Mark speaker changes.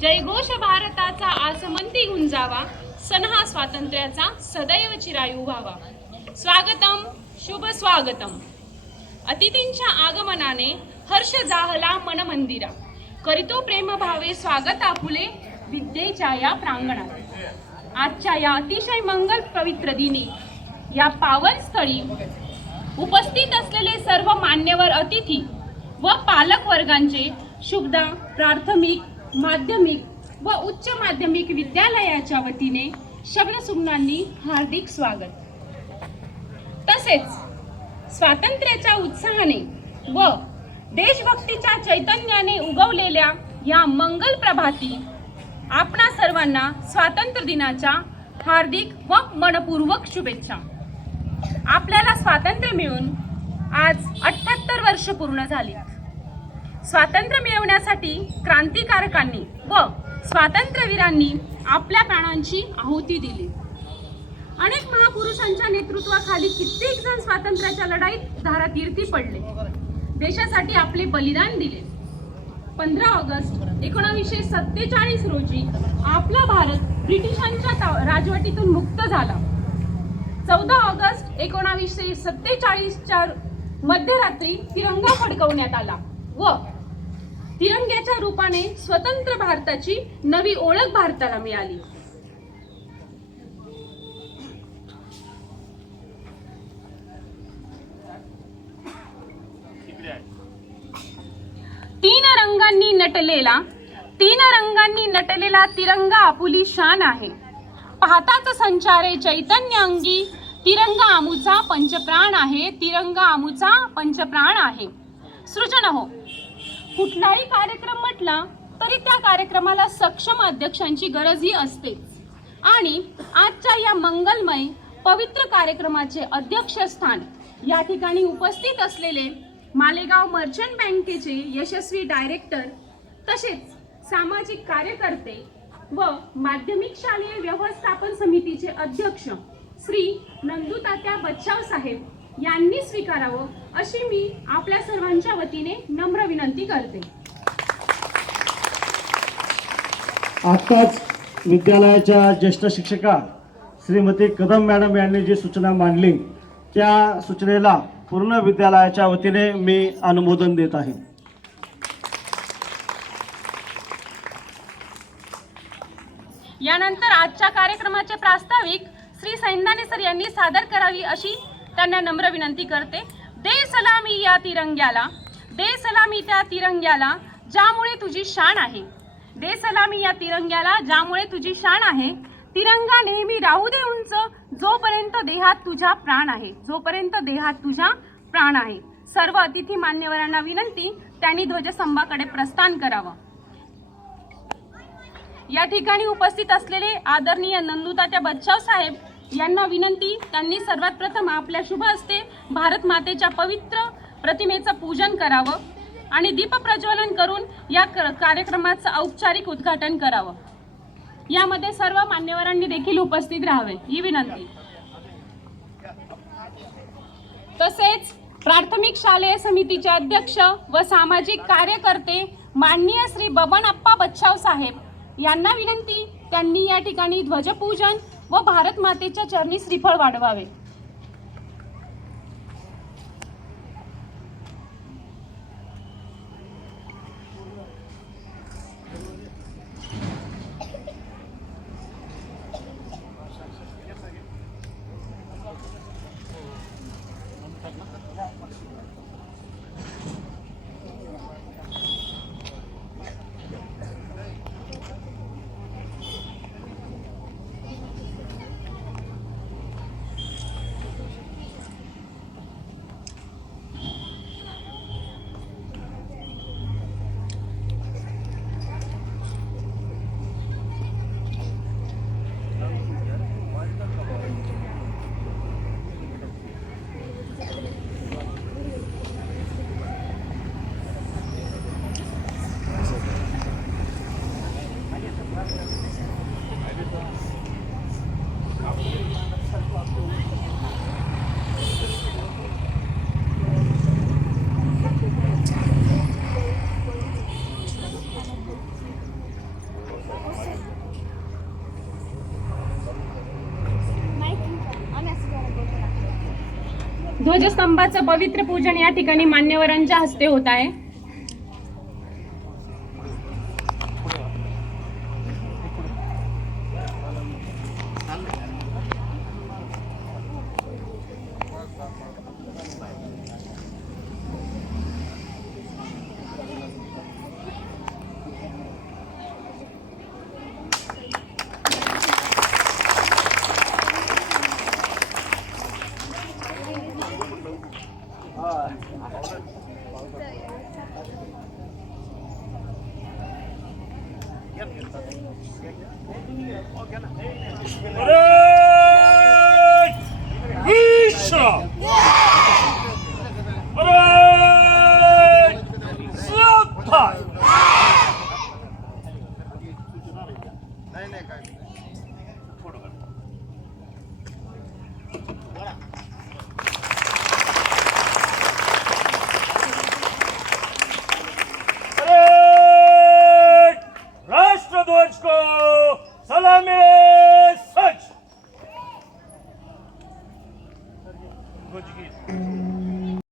Speaker 1: जयघोष भारताचा आसमंती गुंजावा सण हा स्वातंत्र्याचा सदैव चिरायू व्हावा स्वागतम शुभ स्वागतम. अतिथींच्या आगमनाने हर्ष जाहला मन मंदिरा. करितो प्रेमभावे स्वागत आपुले विद्येच्या या प्रांगणात. आजच्या या अतिशय मंगल पवित्र दिनी या पावन स्थळी उपस्थित असलेले सर्व मान्यवर अतिथी व पालक वर्गांचे शुभदा प्राथमिक माध्यमिक व उच्च माध्यमिक विद्यालयाच्या वतीने शब्दसुमनांनी हार्दिक स्वागत. तसेच स्वातंत्र्याच्या उत्साहाने व देशभक्तीच्या चैतन्याने उगवलेल्या या मंगल प्रभाती आपणा सर्वांना स्वातंत्र्य दिनाच्या हार्दिक व मनपूर्वक शुभेच्छा. आपल्याला स्वातंत्र्य मिळून आज अठ्ठ्याहत्तर वर्ष पूर्ण झाली स्वातंत्र्य मिळवण्यासाठी क्रांतिकारकांनी व स्वातंत्र्यवीरांनी आपल्या प्राणांची आहुती दिली. अनेक महापुरुषांच्या नेतृत्वाखाली कित्येक जण स्वातंत्र्याच्या लढाईत धारातीर्थी पडले. देशासाठी आपले बलिदान दिले. पंधरा ऑगस्ट एकोणावीसशे सत्तेचाळीस रोजी आपला भारत ब्रिटिशांच्या ता- राजवटीतून मुक्त झाला. चौदा ऑगस्ट एकोणावीसशे सत्तेचाळीसच्या मध्यरात्री तिरंगा फडकवण्यात आला व तिरंग्याच्या रूपाने स्वतंत्र भारताची नवी ओळख भारताला मिळाली. तीन रंगांनी नटलेला तीन रंगांनी नटलेला तिरंगा आपुली शान आहे. पाहताच संचारे चैतन्य अंगी तिरंगा आमुचा पंचप्राण आहे तिरंगा आमुचा पंचप्राण आहे. सृजन हो कुठलाही कार्यक्रम म्हटला तरी त्या कार्यक्रमाला सक्षम अध्यक्षांची गरजही असते आणि आजच्या या मंगलमय पवित्र कार्यक्रमाचे अध्यक्षस्थान या ठिकाणी उपस्थित असलेले मालेगाव मर्चंट बँकेचे यशस्वी डायरेक्टर तसेच सामाजिक कार्यकर्ते व माध्यमिक शालेय व्यवस्थापन समितीचे अध्यक्ष श्री नंदुतात्या बच्चाव साहेब यांनी स्वीकारावं अशी मी आपल्या सर्वांच्या वतीने नम्र विनंती करते.
Speaker 2: आत्ताच विद्यालयाच्या ज्येष्ठ शिक्षिका श्रीमती कदम मॅडम यांनी जी सूचना मांडली त्या सूचनेला पूर्ण विद्यालयाच्या वतीने मी अनुमोदन देत आहे.
Speaker 1: यानंतर आजच्या कार्यक्रमाचे प्रास्ताविक श्री सैंदाने सर यांनी सादर करावी अशी त्यांना नम्र विनंती करते. दे सलामी या तिरंग्याला. दे सलामी त्या तिरंग्याला ज्यामुळे तुझी शान आहे. दे सलामी या तिरंग्याला ज्यामुळे तुझी शान आहे. तिरंगा नेहमी राहू दे उंच. जोपर्यंत देहात तुझा प्राण आहे. जोपर्यंत देहात तुझा प्राण आहे. सर्व अतिथी मान्यवरांना विनंती त्यांनी ध्वजस्तंभाकडे प्रस्थान करावं. या ठिकाणी उपस्थित असलेले आदरणीय नंदुतात्या बच्चाव साहेब यांना विनंती त्यांनी सर्वात प्रथम आपल्या शुभ हस्ते भारत मातेच्या पवित्र प्रतिमेचं पूजन करावं आणि दीपप्रज्वलन करून या कार्यक्रमाचं औपचारिक उद्घाटन करावं. यामध्ये सर्व मान्यवरांनी देखील उपस्थित राहावे. ही विनंती. तसेच प्राथमिक शालेय समितीचे अध्यक्ष व सामाजिक कार्यकर्ते माननीय श्री बबन अप्पा बच्छाव साहेब यांना विनंती त्यांनी या ठिकाणी ध्वजपूजन व भारत मातेच्या चरणी श्रीफळ वाढवावे.
Speaker 3: ध्वजस्तंभाचं पवित्र पूजन या ठिकाणी मान्यवरांच्या हस्ते होत आहे.
Speaker 4: Nei, nei, nei. Olha, meu!